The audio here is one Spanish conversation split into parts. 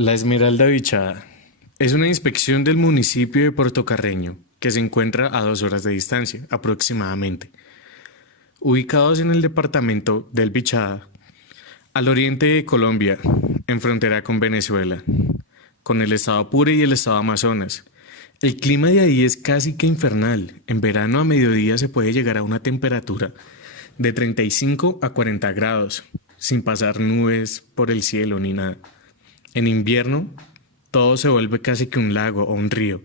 La Esmeralda Bichada es una inspección del municipio de Puerto Carreño que se encuentra a 2 horas de distancia aproximadamente, ubicados en el departamento del Bichada, al oriente de Colombia, en frontera con Venezuela, con el estado Apure y el estado Amazonas. El clima de ahí es casi que infernal. En verano a mediodía se puede llegar a una temperatura de 35 a 40 grados, sin pasar nubes por el cielo ni nada. En invierno, todo se vuelve casi que un lago o un río.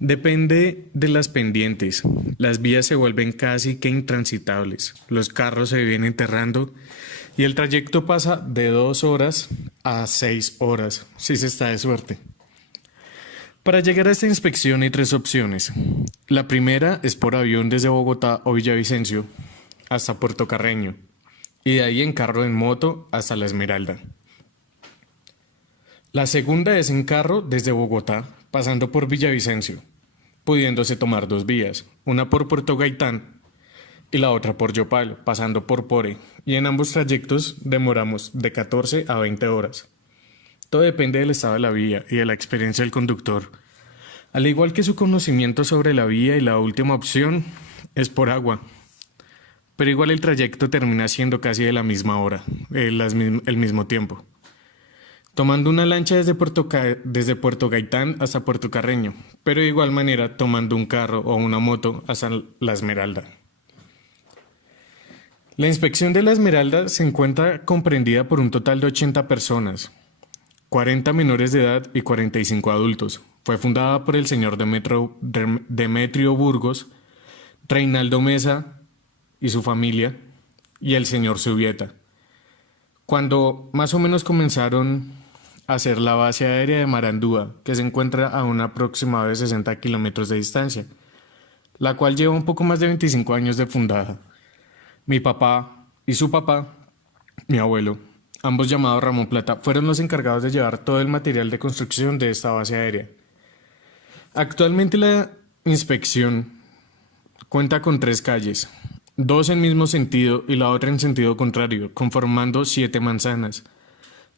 Depende de las pendientes. Las vías se vuelven casi que intransitables. Los carros se vienen enterrando y el trayecto pasa de 2 horas a 6 horas, si se está de suerte. Para llegar a esta inspección hay tres opciones. La primera es por avión desde Bogotá o Villavicencio hasta Puerto Carreño y de ahí en carro en moto hasta La Esmeralda. La segunda es en carro desde Bogotá, pasando por Villavicencio, pudiéndose tomar dos vías, una por Puerto Gaitán y la otra por Yopal, pasando por Pore, y en ambos trayectos demoramos de 14 a 20 horas. Todo depende del estado de la vía y de la experiencia del conductor, al igual que su conocimiento sobre la vía y la última opción es por agua. Pero igual el trayecto termina siendo casi de la misma hora, el mismo tiempo. Tomando una lancha desde Puerto Gaitán hasta Puerto Carreño, pero de igual manera tomando un carro o una moto hasta La Esmeralda. La inspección de La Esmeralda se encuentra comprendida por un total de 80 personas, 40 menores de edad y 45 adultos. Fue fundada por el señor Demetrio Burgos, Reinaldo Mesa y su familia, y el señor Subieta. Cuando más o menos comenzaron a hacer la base aérea de Marandúa, que se encuentra a un aproximado de 60 kilómetros de distancia, la cual lleva un poco más de 25 años de fundada. Mi papá y su papá, mi abuelo, ambos llamados Ramón Plata, fueron los encargados de llevar todo el material de construcción de esta base aérea. Actualmente la inspección cuenta con 3 calles, dos en mismo sentido y la otra en sentido contrario, conformando 7 manzanas,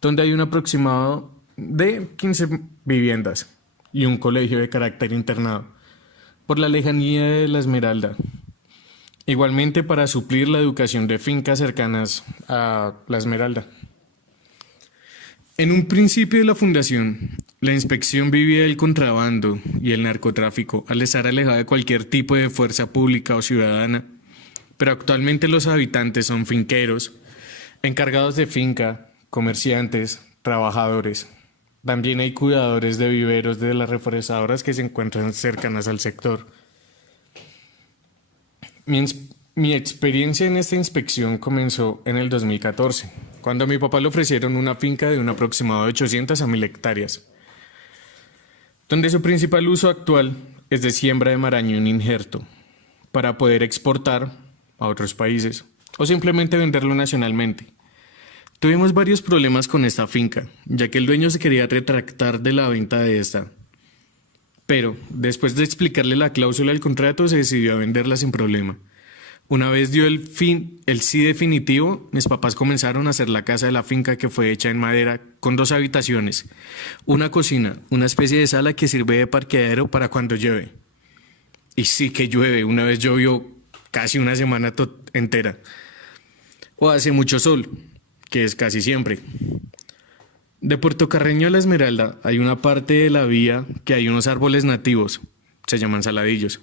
donde hay un aproximado de 15 viviendas y un colegio de carácter internado, por la lejanía de La Esmeralda. Igualmente para suplir la educación de fincas cercanas a La Esmeralda. En un principio de la fundación, la inspección vivía del contrabando y el narcotráfico al estar alejada de cualquier tipo de fuerza pública o ciudadana, pero actualmente los habitantes son finqueros, encargados de finca, comerciantes, trabajadores. También hay cuidadores de viveros de las reforestadoras que se encuentran cercanas al sector. Mi experiencia en esta inspección comenzó en el 2014, cuando a mi papá le ofrecieron una finca de un aproximado de 800 a 1000 hectáreas, donde su principal uso actual es de siembra de marañón injerto, para poder exportar a otros países o simplemente venderlo nacionalmente. Tuvimos varios problemas con esta finca, ya que el dueño se quería retractar de la venta de esta. Pero, después de explicarle la cláusula del contrato, se decidió a venderla sin problema. Una vez dio el sí definitivo, mis papás comenzaron a hacer la casa de la finca, que fue hecha en madera con 2 habitaciones, una cocina, una especie de sala que sirve de parqueadero para cuando llueve. Y sí que llueve, una vez llovió casi una semana entera. O hace mucho sol, que es casi siempre. De Puerto Carreño a La Esmeralda hay una parte de la vía que hay unos árboles nativos, se llaman saladillos,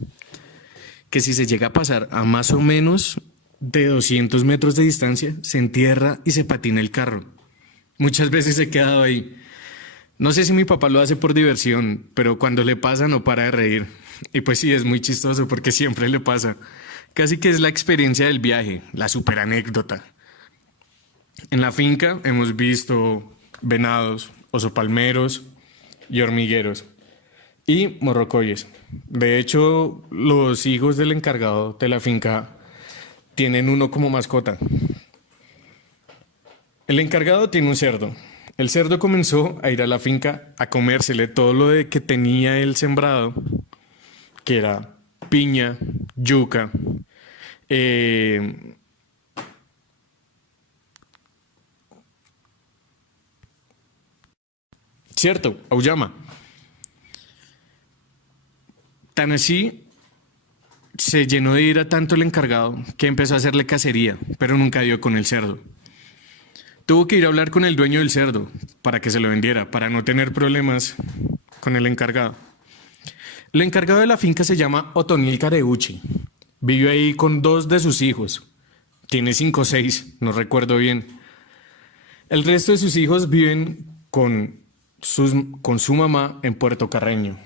que si se llega a pasar a más o menos de 200 metros de distancia, se entierra y se patina el carro. Muchas veces he quedado ahí. No sé si mi papá lo hace por diversión, pero cuando le pasa no para de reír. Y pues sí, es muy chistoso porque siempre le pasa. Casi que es la experiencia del viaje, la super anécdota. En la finca hemos visto venados, osopalmeros y hormigueros y morrocoyes. De hecho, los hijos del encargado de la finca tienen uno como mascota. El encargado tiene un cerdo. El cerdo comenzó a ir a la finca a comérsele todo lo de que tenía el sembrado, que era piña, yuca, eh, Cierto, Auyama. Tan así se llenó de ira tanto el encargado que empezó a hacerle cacería, pero nunca dio con el cerdo. Tuvo que ir a hablar con el dueño del cerdo para que se lo vendiera, para no tener problemas con el encargado. El encargado de la finca se llama Otoniel Careuchi. Vivió ahí con 2 de sus hijos. Tiene 5 o 6, no recuerdo bien. El resto de sus hijos viven con su mamá en Puerto Carreño.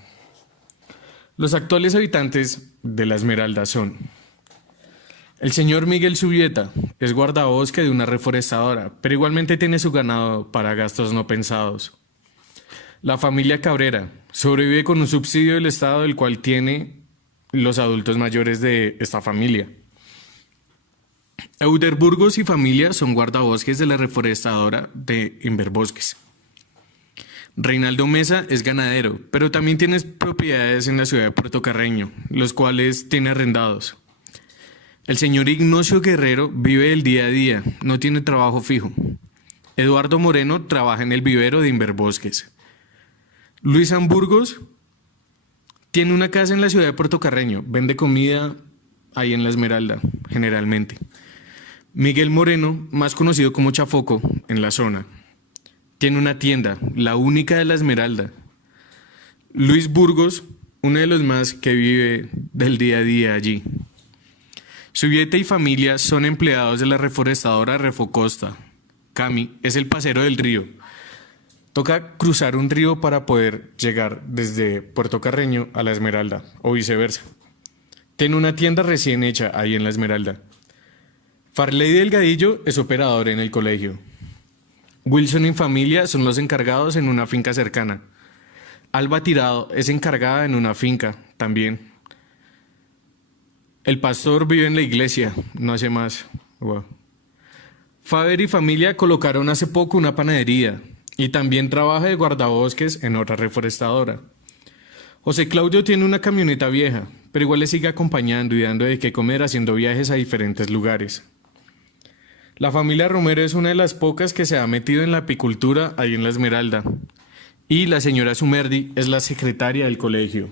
Los actuales habitantes de La Esmeralda son: el señor Miguel Subieta es guardabosque de una reforestadora, pero igualmente tiene su ganado para gastos no pensados. La familia Cabrera sobrevive con un subsidio del Estado del cual tiene los adultos mayores de esta familia. Euder Burgos y familia son guardabosques de la reforestadora de Inverbosques. Reinaldo Mesa es ganadero, pero también tiene propiedades en la ciudad de Puerto Carreño, los cuales tiene arrendados. El señor Ignacio Guerrero vive el día a día, no tiene trabajo fijo. Eduardo Moreno trabaja en el vivero de Inverbosques. Luis Hamburgos tiene una casa en la ciudad de Puerto Carreño, vende comida ahí en La Esmeralda, generalmente. Miguel Moreno, más conocido como Chafoco, en la zona, tiene una tienda, la única de La Esmeralda. Luis Burgos, uno de los más que vive del día a día allí. Subieta y familia son empleados de la reforestadora Refocosta. Cami es el pasero del río. Toca cruzar un río para poder llegar desde Puerto Carreño a La Esmeralda, o viceversa. Tiene una tienda recién hecha ahí en La Esmeralda. Farley Delgadillo es operador en el colegio. Wilson y familia son los encargados en una finca cercana. Alba Tirado es encargada en una finca también. El pastor vive en la iglesia, no hace más. Wow. Faber y familia colocaron hace poco una panadería y también trabaja de guardabosques en otra reforestadora. José Claudio tiene una camioneta vieja, pero igual le sigue acompañando y dando de qué comer haciendo viajes a diferentes lugares. La familia Romero es una de las pocas que se ha metido en la apicultura ahí en La Esmeralda. Y la señora Sumerdi es la secretaria del colegio.